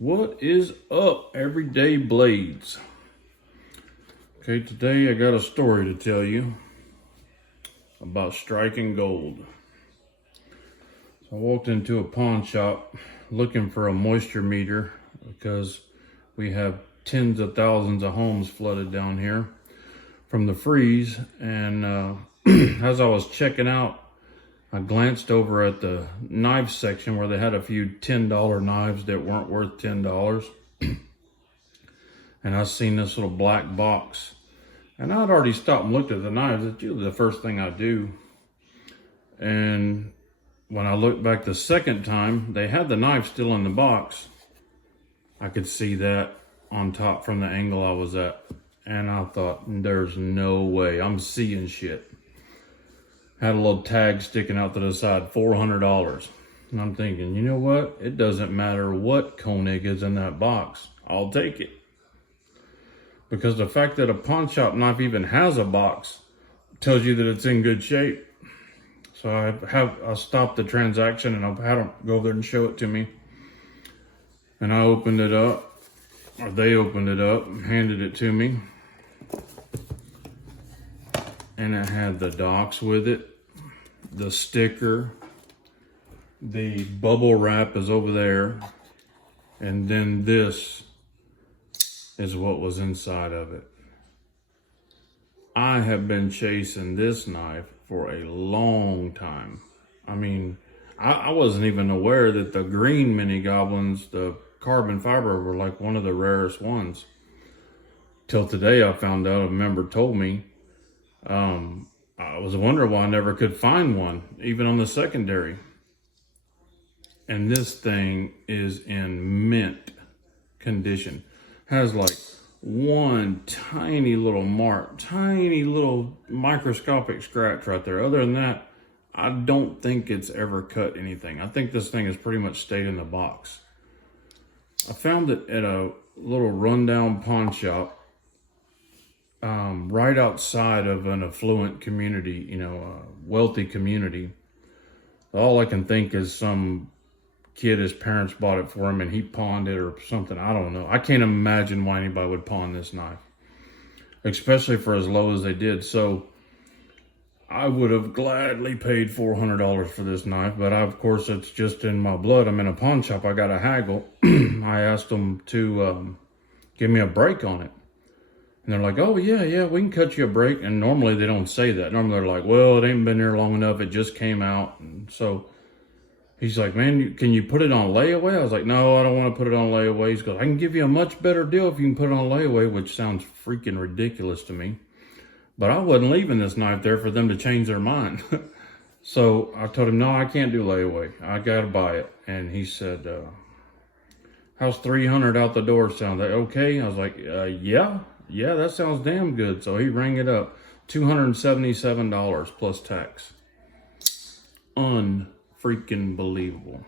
What is up, everyday blades? Okay, today I got a story to tell you about striking gold. So I walked into a pawn shop looking for a moisture meter because we have tens of thousands of homes flooded down here from the freeze. And as I was checking out, I glanced over at the knife section where they had a few $10 knives that weren't worth $10. And I seen this little black box. And I'd already stopped and looked at the knives. It's usually the first thing I do. And when I looked back the second time, they had the knife still in the box. I could see that on top from the angle I was at. And I thought, there's no way. I'm seeing shit. Had a little tag sticking out to the side, $400. And I'm thinking, you know what? It doesn't matter what Koenig is in that box. I'll take it. Because the fact that a pawn shop knife even has a box tells you that it's in good shape. So I stopped the transaction and I've had them go over there and show it to me. And I opened it up, or they opened it up and handed it to me. And it had the docs with it, the sticker, the bubble wrap is over there, and then this is what was inside of it. I have been chasing this knife for a long time. I mean, I wasn't even aware that the green mini goblins, the carbon fiber, were like one of the rarest ones. Till today I found out, a member told me. I was wondering why I never could find one, even on the secondary. And this thing is in mint condition. Has like one tiny little mark, tiny little microscopic scratch right there. Other than that, I don't think it's ever cut anything. I think this thing has pretty much stayed in the box. I found it at a little rundown pawn shop right outside of an affluent community, a wealthy community. All I can think is some kid, his parents bought it for him and he pawned it or something. I don't know. I can't imagine why anybody would pawn this knife, especially for as low as they did. So I would have gladly paid $400 for this knife, but of course it's just in my blood. I'm in a pawn shop. I got a haggle. I asked them to give me a break on it. And they're like, oh, yeah, we can cut you a break. And normally they don't say that. Normally they're like, well, it ain't been there long enough. It just came out. And so he's like, man, can you put it on layaway? I was like, no, I don't want to put it on layaway. He goes, I can give you a much better deal if you can put it on layaway, which sounds freaking ridiculous to me. But I wasn't leaving this knife there for them to change their mind. So I told him, no, I can't do layaway. I got to buy it. And he said, how's $300 out the door sound? Okay? I was like, yeah, that sounds damn good. So he rang it up. $277 plus tax. Unfreaking believable.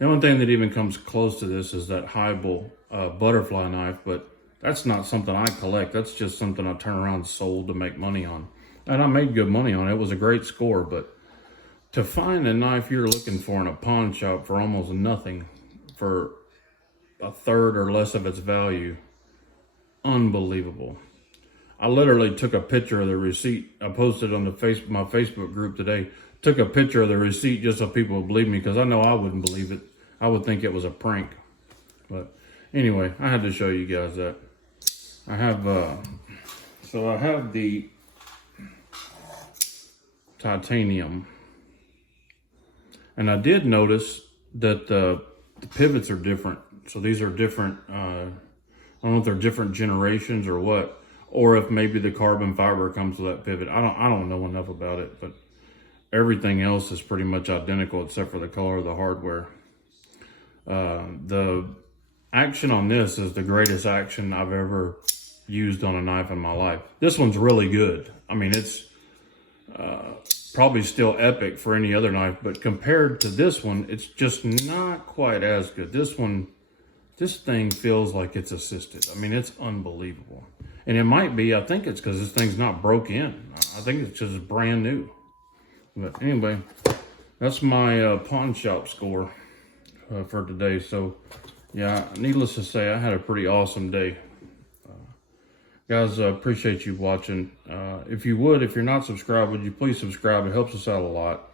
The only thing that even comes close to this is that Heibel butterfly knife, but that's not something I collect. That's just something I turn around and sold to make money on. And I made good money on it. It was a great score, but to find a knife you're looking for in a pawn shop for almost nothing, for a third or less of its value, unbelievable. I literally took a picture of the receipt. I posted on my Facebook group today. Took a picture of the receipt just so people would believe me, because I know I wouldn't believe it. I would think it was a prank. But anyway, I had to show you guys that. I have the titanium, and I did notice that the pivots are different. So these are different. I don't know if they're different generations or what, or if maybe the carbon fiber comes with that pivot. I don't know enough about it, but everything else is pretty much identical except for the color of the hardware. The action on this is the greatest action I've ever used on a knife in my life. This one's really good. I mean, it's probably still epic for any other knife, but compared to this one, it's just not quite as good. This thing feels like it's assisted. I mean, it's unbelievable. And it might be, I think it's because this thing's not broke in. I think it's just brand new. But anyway, that's my pawn shop score for today. So yeah, needless to say, I had a pretty awesome day. Guys, appreciate you watching. If you're not subscribed, would you please subscribe? It helps us out a lot.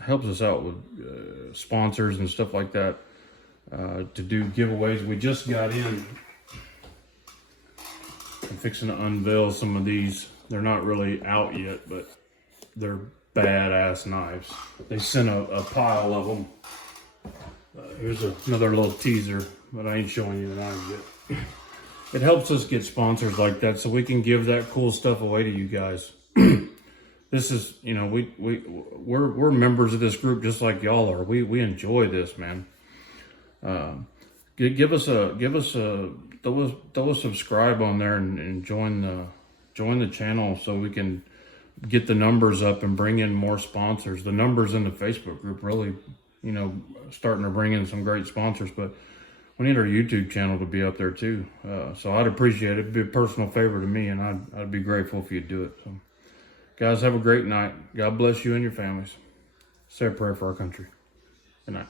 Helps us out with sponsors and stuff like that. To do giveaways. We just got in. I'm fixing to unveil some of these. They're not really out yet, but they're badass knives. They sent a pile of them. Here's another little teaser, but I ain't showing you the knives yet. It helps us get sponsors like that so we can give that cool stuff away to you guys. This is, you know, we're members of this group just like y'all are. We enjoy this, man. Give us a throw a subscribe on there and join the channel so we can get the numbers up and bring in more sponsors. The numbers in the Facebook group really, you know, starting to bring in some great sponsors, but we need our YouTube channel to be up there too. So I'd appreciate it. It'd be a personal favor to me, and I'd be grateful if you'd do it. So, guys, have a great night. God bless you and your families. Say a prayer for our country. Good night.